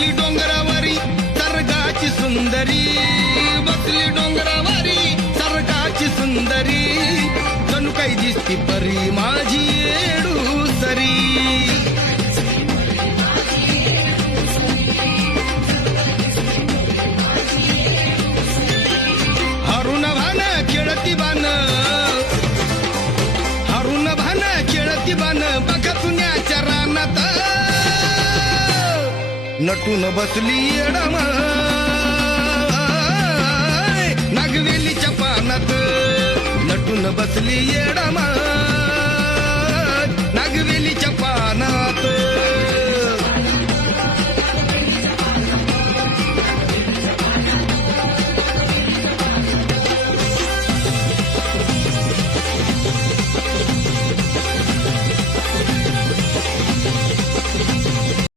बसली डोंगरावरी सर्गाची सुंदरी, बसली डोंगरावरी सर्गाची सुंदरी, जणू काही दिसती परी माझी येडूसरी. हरुण भान खेळती बान, हरुण भान खेळती बान, बघा पुण्याच्या रानात नटून बसली येडम नागवेलीच्या पानात, नटून बसली येडम